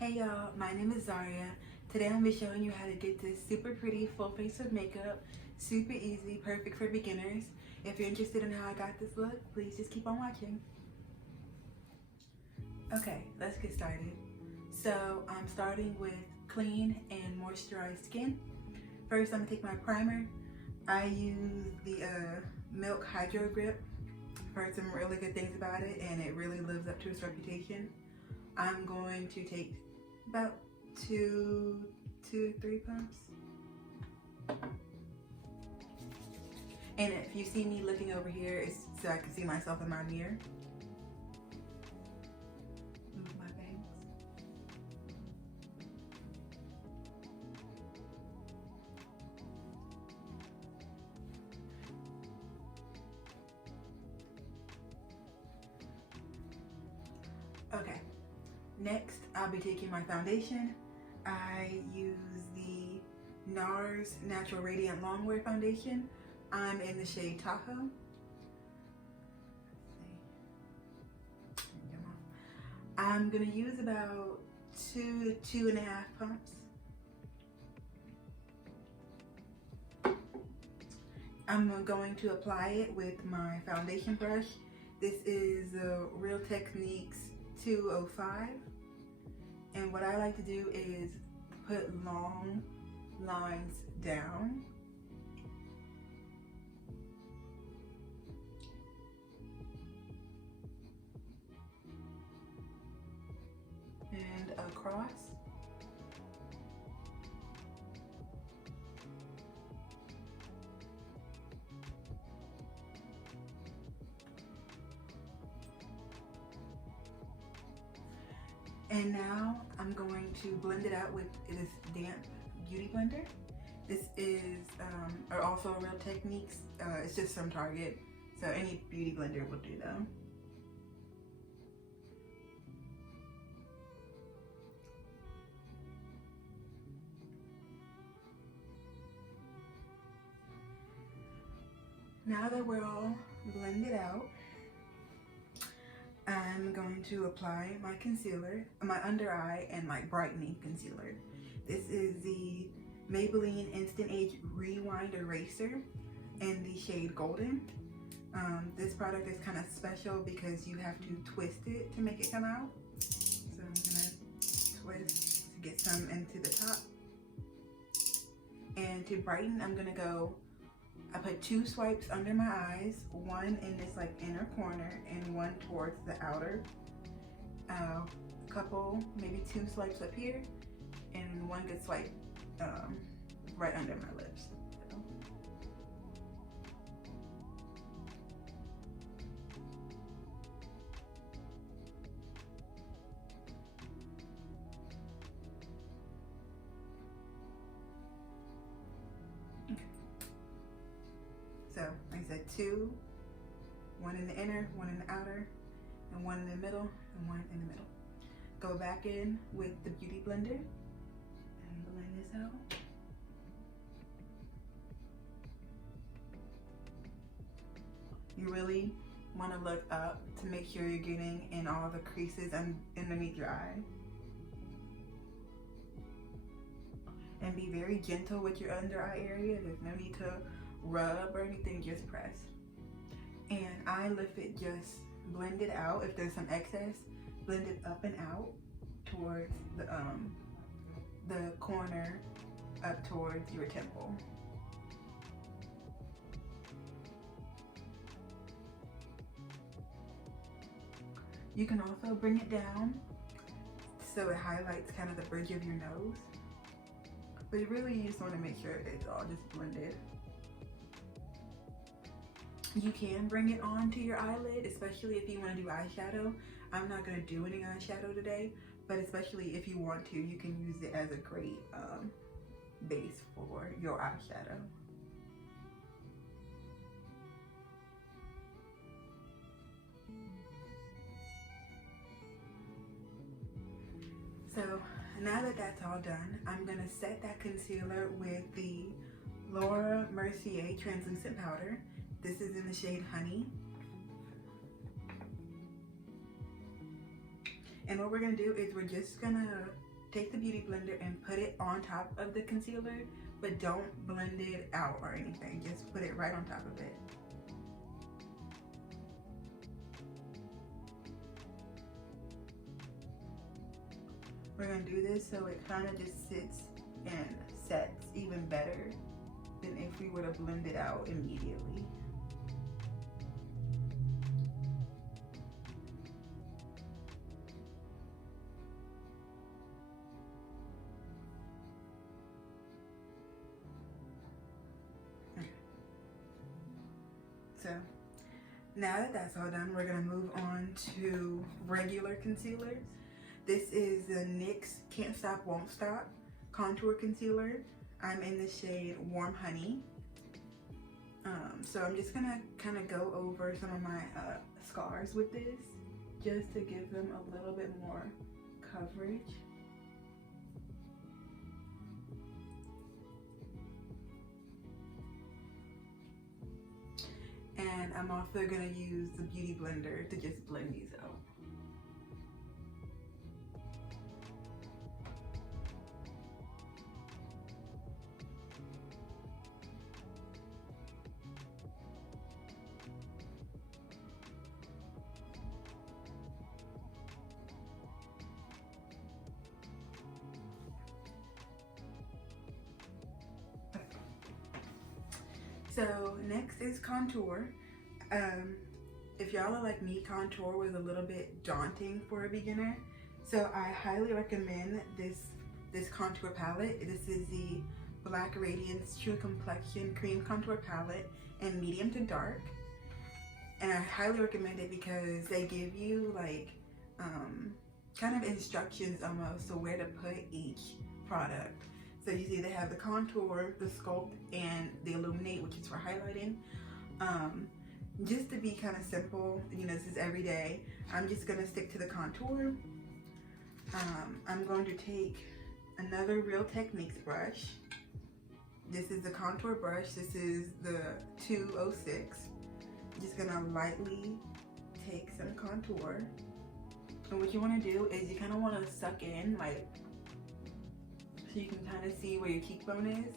Hey y'all, my name is Zaria. Today I'm going to be showing you how to get this super pretty full face of makeup. Super easy, perfect for beginners. If you're interested in how I got this look, please just keep on watching. Okay, let's get started. So I'm starting with clean and moisturized skin. First I'm going to take my primer. I use the Milk Hydrogrip. I've heard some really good things about it and it really lives up to its reputation. I'm going to take about two to three pumps. And if you see me looking over here, it's so I can see myself in my mirror. Move my bangs. Okay. Next, I'll be taking my foundation. I use the Nars Natural Radiant Longwear foundation. I'm in the shade Tahoe. I'm gonna use about 2 to 2.5 pumps. I'm going to apply it with my foundation brush. This is Real Techniques 205. And what I like to do is put long lines down. And across. And now I'm going to blend it out with this damp beauty blender. This is also Real Techniques. It's just from Target, so any beauty blender will do though. Now that we're all blended out, I'm going to apply my concealer, my under eye and my brightening concealer. This is the Maybelline Instant Age Rewind Eraser in the shade Golden. This product is kind of special because you have to twist it to make it come out. So I'm gonna twist to get some into the top. And to brighten, I'm gonna go, I put 2 swipes under my eyes, one in this like inner corner and one towards the outer. Couple, maybe 2 swipes up here and one good swipe right under my lips. So, like I said, 2, one in the inner, one in the outer, and one in the middle, and one in the middle. Go back in with the beauty blender and blend this out. You really want to look up to make sure you're getting in all the creases and underneath your eye. And be very gentle with your under eye area. There's no need to rub or anything, just press. And I lift it, just blend it out. If there's some excess, blend it up and out towards the corner up towards your temple. You can also bring it down so it highlights kind of the bridge of your nose. But really you just want to make sure it's all just blended. You can bring it onto your eyelid, especially if you want to do eyeshadow. I'm not going to do any eyeshadow today, but especially if you want to, you can use it as a great base for your eyeshadow. So now that that's all done, I'm going to set that concealer with the Laura Mercier translucent powder. This is in the shade Honey. And what we're gonna do is we're just gonna take the beauty blender and put it on top of the concealer, but don't blend it out or anything. Just put it right on top of it. We're gonna do this so it kind of just sits and sets even better than if we were to blend it out immediately. So now that that's all done, we're gonna move on to regular concealers. This is the NYX Can't Stop Won't Stop Contour Concealer. I'm in the shade Warm Honey. So I'm just gonna kind of go over some of my scars with this, just to give them a little bit more coverage. And I'm also gonna use the beauty blender to just blend these out. So next is contour. If y'all are like me, contour was a little bit daunting for a beginner. So I highly recommend this contour palette. This is the Black Radiance True Complexion Cream Contour Palette in medium to dark. And I highly recommend it because they give you like kind of instructions almost to where to put each product. So you see they have the contour, the sculpt, and the illuminate, which is for highlighting. Just to be kind of simple, you know, this is every day. I'm just gonna stick to the contour. I'm going to take another Real Techniques brush. This is the contour brush. This is the 206. I'm just gonna lightly take some contour. And what you wanna do is you kinda wanna suck in, like, so you can kind of see where your cheekbone is,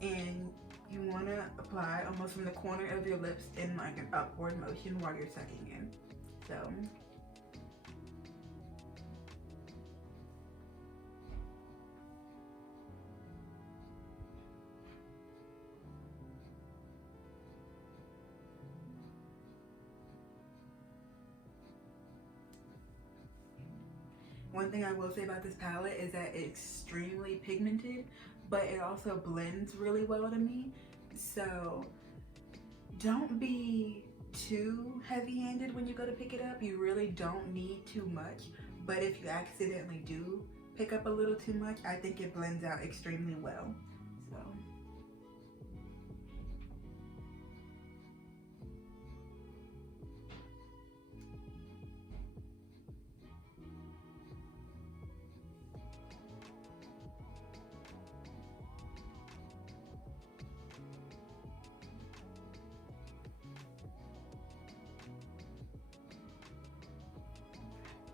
and you want to apply almost from the corner of your lips in like an upward motion while you're sucking in. So one thing I will say about this palette is that it's extremely pigmented, but it also blends really well to me. So don't be too heavy-handed when you go to pick it up. You really don't need too much, but if you accidentally do pick up a little too much, I think it blends out extremely well. So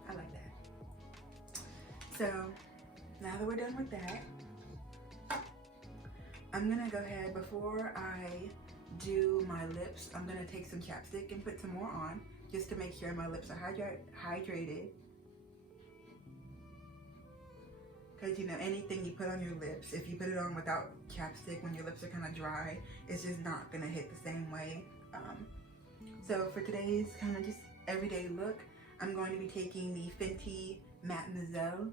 I like that. So now that we're done with that, I'm gonna go ahead, before I do my lips, I'm gonna take some chapstick and put some more on, just to make sure my lips are hydrated. Because you know, anything you put on your lips, if you put it on without chapstick when your lips are kind of dry, it's just not gonna hit the same way. So for today's kind of just everyday look, I'm going to be taking the Fenty Mattemoiselle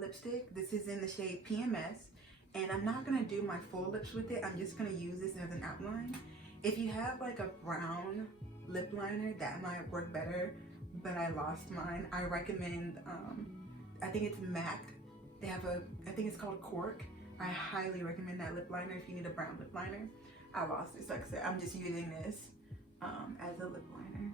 lipstick. This is in the shade PMS, and I'm not gonna do my full lips with it. I'm just gonna use this as an outline. If you have like a brown lip liner, that might work better, but I lost mine. I recommend, I think it's MAC. They have I think it's called Cork. I highly recommend that lip liner if you need a brown lip liner. I lost it, so like I said, I'm just using this as a lip liner.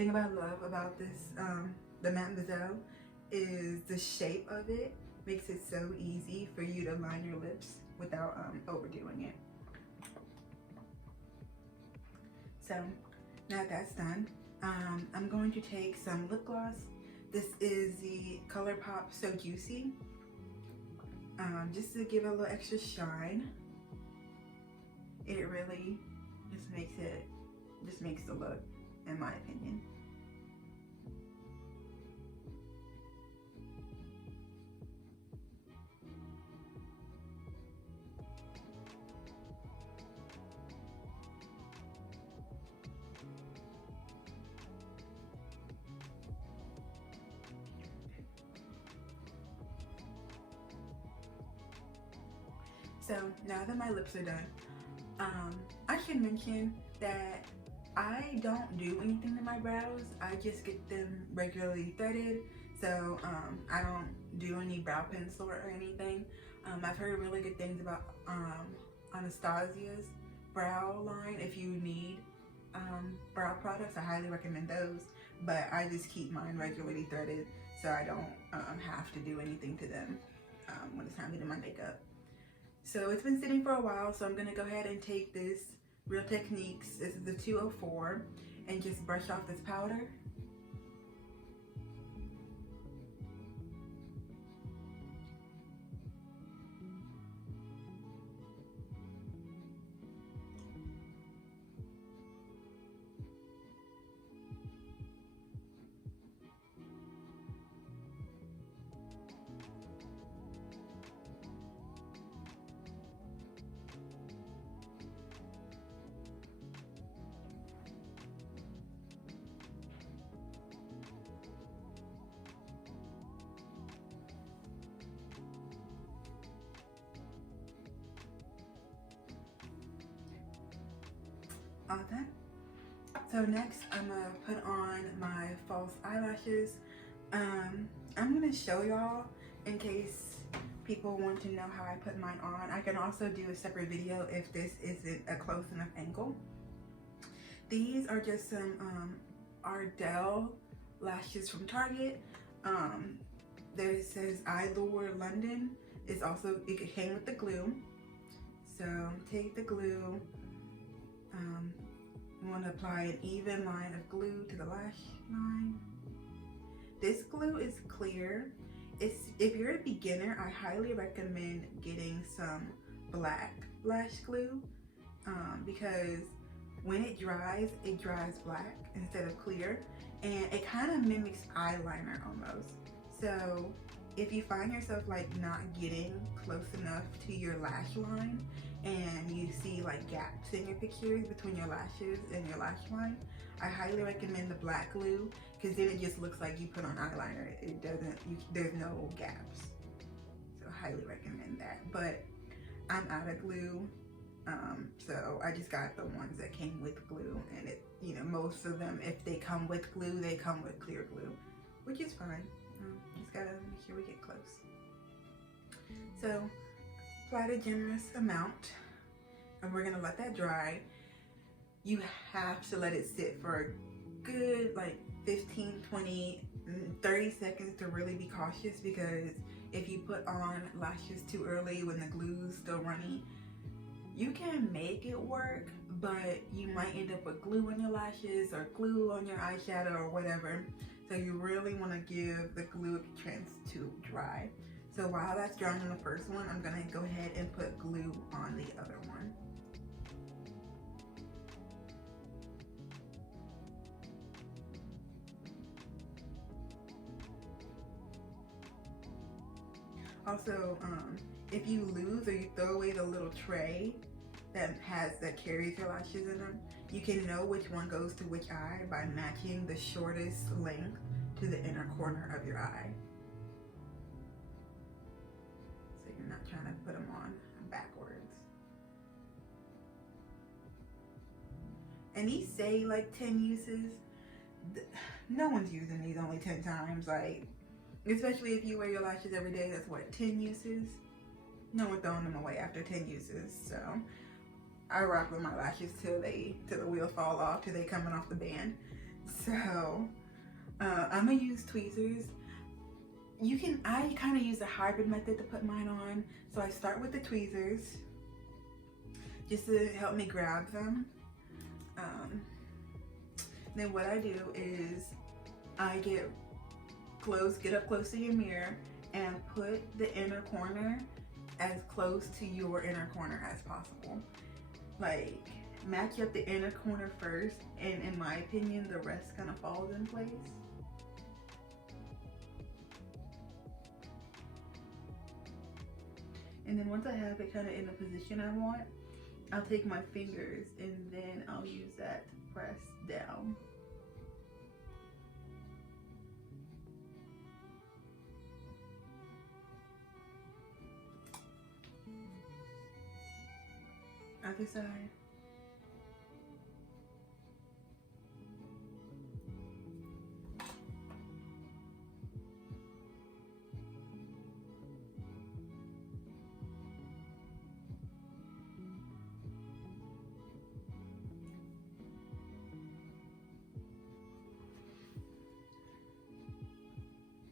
thing I love about this, the Mattemoiselle, is the shape of it makes it so easy for you to line your lips without overdoing it. So now that's done, I'm going to take some lip gloss. This is the Colourpop So Juicy, just to give it a little extra shine. It really just makes the look, in my opinion. So now that my lips are done, I should mention that I don't do anything to my brows. I just get them regularly threaded. So I don't do any brow pencil or anything. I've heard really good things about Anastasia's brow line. If you need brow products, I highly recommend those. But I just keep mine regularly threaded, so I don't have to do anything to them when it's time to do my makeup. So it's been sitting for a while, so I'm gonna go ahead and take this Real Techniques, this is the 204, and just brush off this powder. All done. So next I'm gonna put on my false eyelashes. I'm gonna show y'all in case people want to know how I put mine on. I can also do a separate video if this isn't a close enough angle. These are just some Ardell lashes from Target. There it says Allure London. It's also, it came with the glue. So take the glue. You want to apply an even line of glue to the lash line. This glue is clear. If you're a beginner, I highly recommend getting some black lash glue because when it dries black instead of clear, and it kind of mimics eyeliner almost. So if you find yourself like not getting close enough to your lash line and you see like gaps in your pictures between your lashes and your lash line, I highly recommend the black glue because then it just looks like you put on eyeliner. It doesn't, there's no gaps. So I highly recommend that. But I'm out of glue, so I just got the ones that came with glue, and it, you know, most of them, if they come with glue, they come with clear glue, which is fine. Just gotta make sure we get close. So apply a generous amount, and we're gonna let that dry. You have to let it sit for a good like 15, 20, 30 seconds to really be cautious, because if you put on lashes too early when the glue's still runny, you can make it work, but you might end up with glue on your lashes or glue on your eyeshadow or whatever. So you really want to give the glue a chance to dry. So while that's drying on the first one, I'm gonna go ahead and put glue on the other one. Also, if you lose or you throw away the little tray that carries your lashes in them, you can know which one goes to which eye by matching the shortest length to the inner corner of your eye. So you're not trying to put them on backwards. And these say like 10 uses. No one's using these only 10 times. Like, especially if you wear your lashes every day, that's what, 10 uses? No one throwing them away after 10 uses. So I rock with my lashes till the wheels fall off, till they coming off the band. So I'm gonna use tweezers. I kind of use the hybrid method to put mine on. So I start with the tweezers just to help me grab them. Then what I do is I get up close to your mirror and put the inner corner as close to your inner corner as possible. Like, match up the inner corner first, and in my opinion, the rest kind of falls in place. And then once I have it kind of in the position I want, I'll take my fingers and then I'll use that to press down. Other side.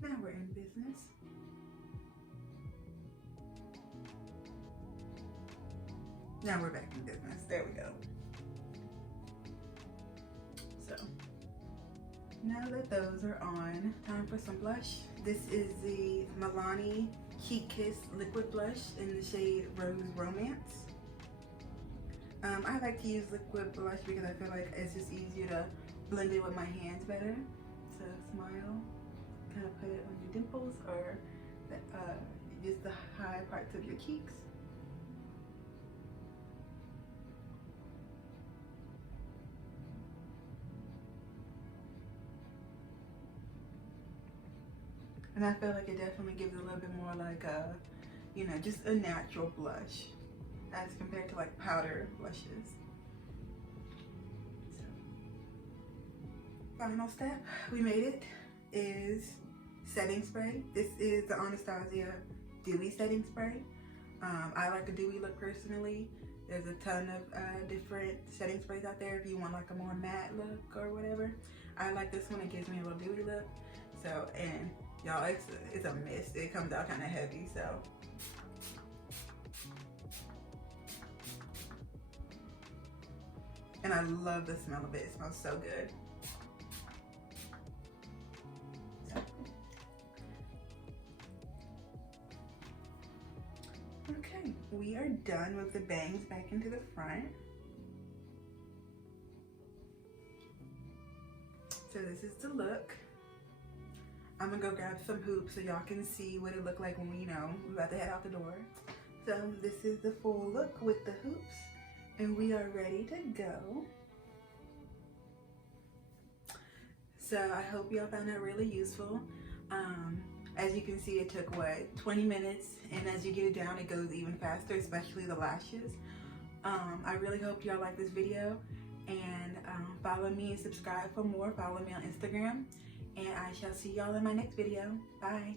Now we're in business. Now we're back in business. There we go. So now that those are on, time for some blush. This is the Milani Heat Kiss Liquid Blush in the shade Rose Romance. I like to use liquid blush because I feel like it's just easier to blend it with my hands better. So smile, kind of put it on your dimples or just the high parts of your cheeks. And I feel like it definitely gives a little bit more like a, you know, just a natural blush as compared to like powder blushes. So, final step, we made it, is setting spray. This is the Anastasia Dewy setting spray. I like a dewy look personally. There's a ton of different setting sprays out there if you want like a more matte look or whatever. I like this one, it gives me a little dewy look. So, and y'all, it's a mist. It comes out kind of heavy, so. And I love the smell of it. It smells so good. So. Okay, we are done with the bangs back into the front. So this is the look. I'm gonna go grab some hoops so y'all can see what it looked like when we, we're about to head out the door. So this is the full look with the hoops, and we are ready to go. So I hope y'all found that really useful. As you can see, it took 20 minutes, and as you get it down, it goes even faster, especially the lashes. I really hope y'all like this video, and follow me and subscribe for more. Follow me on Instagram. And I shall see y'all in my next video. Bye.